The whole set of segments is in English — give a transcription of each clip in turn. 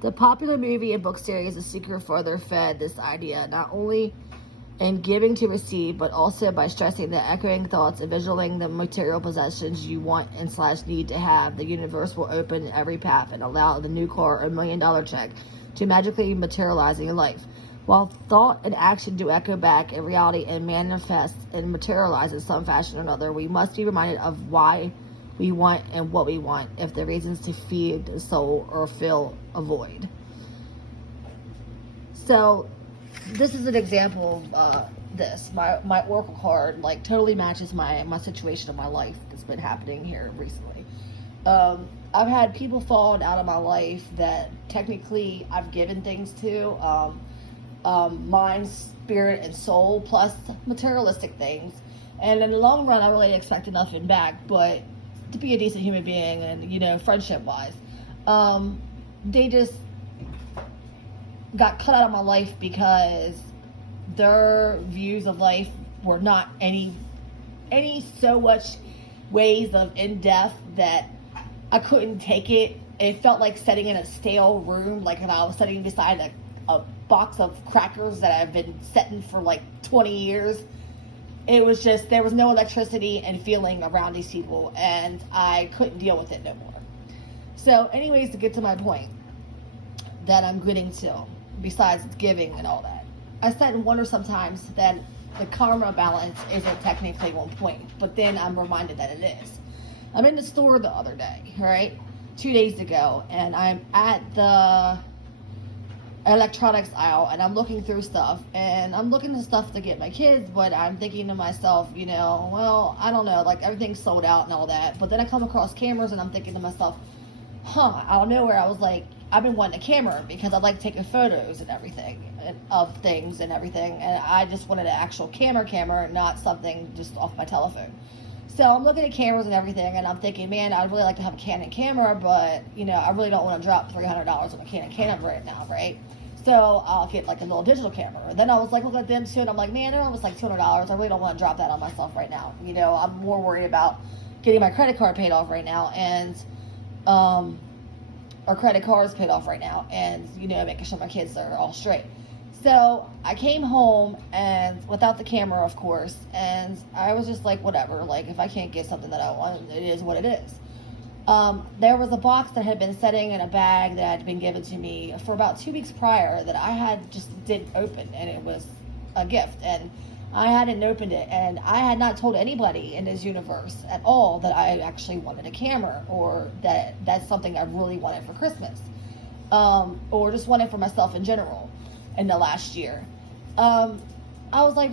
The popular movie and book series The Secret further fed this idea, not only in giving to receive, but also by stressing the echoing thoughts and visualizing the material possessions you want and slash need to have. The universe will open every path and allow the new car or $1 million check to magically materialize in your life. While thought and action do echo back in reality and manifest and materialize in some fashion or another, we must be reminded of why we want and what we want, if the reasons to feed the soul or fill a void. So this is an example of this. My oracle card like totally matches my situation of my life that's been happening here recently. I've had people falling out of my life that technically I've given things to, mind, spirit, and soul, plus materialistic things. And in the long run, I really expected nothing back, but to be a decent human being and, friendship wise, they just got cut out of my life because their views of life were not any so much ways of in depth that I couldn't take it. It felt like sitting in a stale room, like if I was sitting beside a box of crackers that I've been setting for like 20 years. It was just, there was no electricity and feeling around these people, and I couldn't deal with it no more. So anyways, to get to my point that I'm getting to, besides giving and all that, I sit and wonder sometimes that the karma balance isn't technically on point, but then I'm reminded that it is. I'm in the store the other day, right? 2 days ago, and I'm at the electronics aisle, and I'm looking through stuff, and I'm looking at stuff to get my kids, but I'm thinking to myself, well, I don't know, like everything's sold out and all that. But then I come across cameras, and I'm thinking to myself, out of nowhere, I was like, I've been wanting a camera because I like taking photos and everything of things and everything, and I just wanted an actual camera, not something just off my telephone. So I'm looking at cameras and everything, and I'm thinking, man, I'd really like to have a Canon camera, but, I really don't want to drop $300 on a Canon camera right now, right? So I'll get like a little digital camera. Then I was like, look at them too, and I'm like, man, they're almost like $200. I really don't want to drop that on myself right now. I'm more worried about getting my credit card paid off right now, and our credit cards paid off right now, and making sure my kids are all straight. So I came home, and without the camera, of course, and I was just like, whatever, like if I can't get something that I want, it is what it is. There was a box that had been sitting in a bag that had been given to me for about 2 weeks prior that I had just didn't open, and it was a gift, and I hadn't opened it, and I had not told anybody in this universe at all that I actually wanted a camera, or that that's something I really wanted for Christmas, or just wanted for myself in general in the last year. I was like,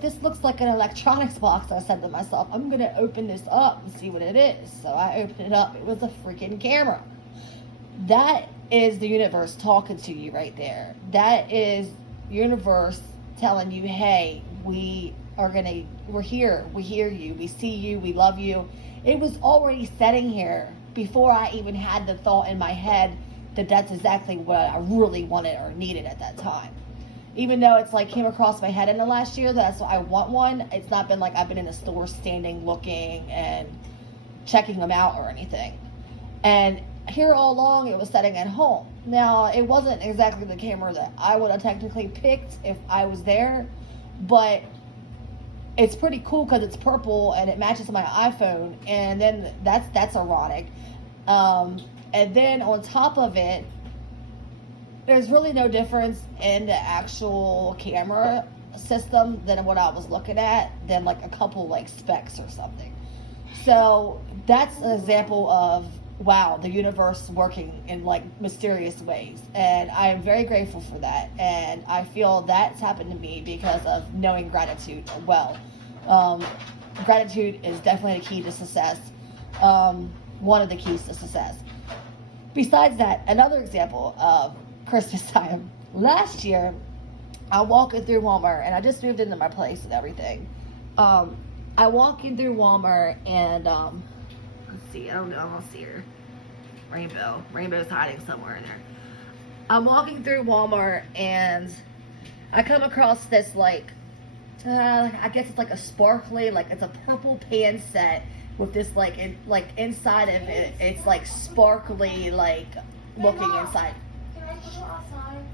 this looks like an electronics box. I said to myself, I'm gonna open this up and see what it is. So I opened it up. It was a freaking camera. That is the universe talking to you right there. That is universe telling you, hey, we're here, we hear you, we see you, we love you. It was already sitting here before I even had the thought in my head that that's exactly what I really wanted or needed at that time. Even though it's like came across my head in the last year, that's why I want one. It's not been like I've been in the store standing, looking, and checking them out or anything. And here all along, it was sitting at home. Now, it wasn't exactly the camera that I would have technically picked if I was there, but it's pretty cool because it's purple and it matches my iPhone, and then that's ironic. And then on top of it, there's really no difference in the actual camera system than what I was looking at, than like a couple like specs or something. So that's an example of, wow, the universe working in like mysterious ways, and I am very grateful for that, and I feel that's happened to me because of knowing gratitude well. Gratitude is definitely the key to success, one of the keys to success. Besides that, another example of Christmas time, last year I'm walking through Walmart, and I just moved into my place and everything. I walk in through Walmart, and let's see, I don't know, I don't see her. Rainbow's hiding somewhere in there. I'm walking through Walmart, and I come across this like, I guess it's like a sparkly, like it's a purple pan set with this like inside of it, it's like sparkly, like looking Mom, inside. Can I go outside?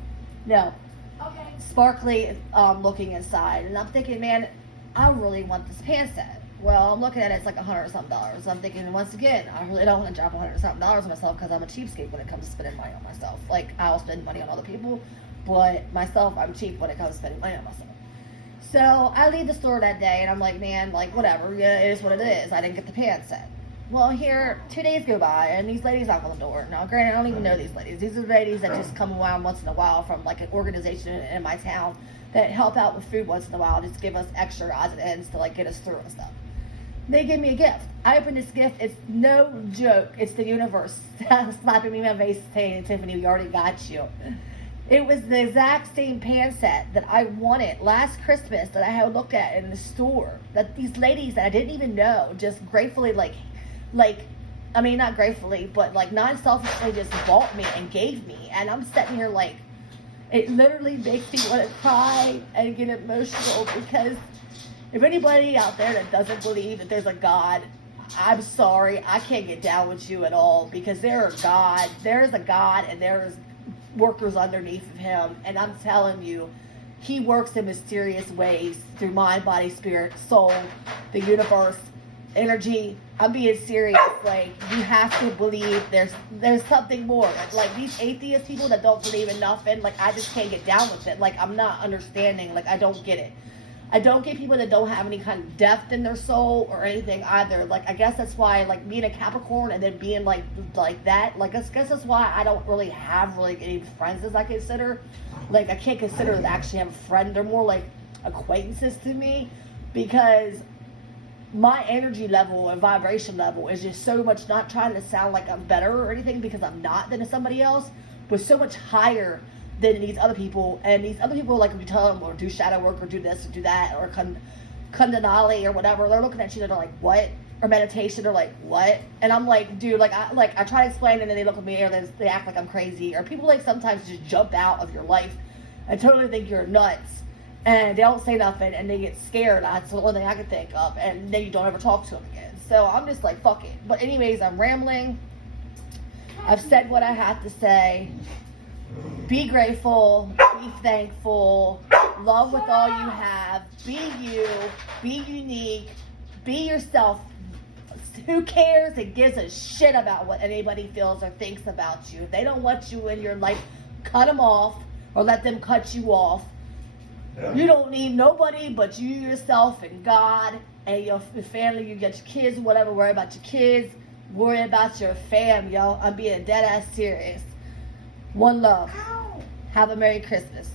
No, Okay. sparkly looking inside. And I'm thinking, man, I really want this pants set. Well, I'm looking at it, it's like $100 something. I'm thinking, once again, I really don't want to drop $100 something on myself because I'm a cheapskate when it comes to spending money on myself. Like, I'll spend money on other people, but myself, I'm cheap when it comes to spending money on myself. So I leave the store that day and I'm like, man, like, whatever, yeah, it is what it is. I didn't get the pants set. Well, here, 2 days go by, and these ladies knock on the door. Now, granted, I don't even know these ladies. These are ladies that just come around once in a while from, like, an organization in my town that help out with food once in a while, just give us extra odds and ends to, like, get us through and stuff. They give me a gift. I open this gift. It's no joke. It's the universe slapping me in my face saying, Tiffany, we already got you. It was the exact same pants set that I wanted last Christmas that I had looked at in the store. That these ladies that I didn't even know just gratefully, I mean, not gratefully, but like non-selfishly just bought me and gave me. And I'm sitting here like, it literally makes me want to cry and get emotional because if anybody out there that doesn't believe that there's a God, I'm sorry, I can't get down with you at all because there's a God and there's workers underneath of him. And I'm telling you, he works in mysterious ways through mind, body, spirit, soul, the universe, energy. I'm being serious. Like, you have to believe there's something more. Like these atheist people that don't believe in nothing, like I just can't get down with it. Like, I'm not understanding. Like, I don't get it. I don't get people that don't have any kind of depth in their soul or anything either. Like, I guess that's why, like, being a Capricorn and then being like that, like, I guess that's why I don't really have any friends as I consider. Like, I can't consider that actually have a friend. They're more like acquaintances to me because my energy level and vibration level is just so much, not trying to sound like I'm better or anything because I'm not than somebody else, but so much higher than these other people. And these other people, like, if you tell them or do shadow work or do this or do that or kundalini or whatever, they're looking at you and they're like, what? Or meditation, or like, what? And I'm like, dude, I try to explain and then they look at me or they act like I'm crazy. Or people like sometimes just jump out of your life and totally think you're nuts. And they don't say nothing, and they get scared. That's the only thing I can think of. And then you don't ever talk to them again. So I'm just like, fuck it. But anyways, I'm rambling. I've said what I have to say. Be grateful. Be thankful. Love with all you have. Be you. Be unique. Be yourself. Who cares and gives a shit about what anybody feels or thinks about you? If they don't want you in your life, cut them off or let them cut you off. You don't need nobody but you, yourself, and God, and your family. You get your kids, whatever. Worry about your kids. Worry about your fam, yo. I'm being dead ass serious. One love. Have a Merry Christmas.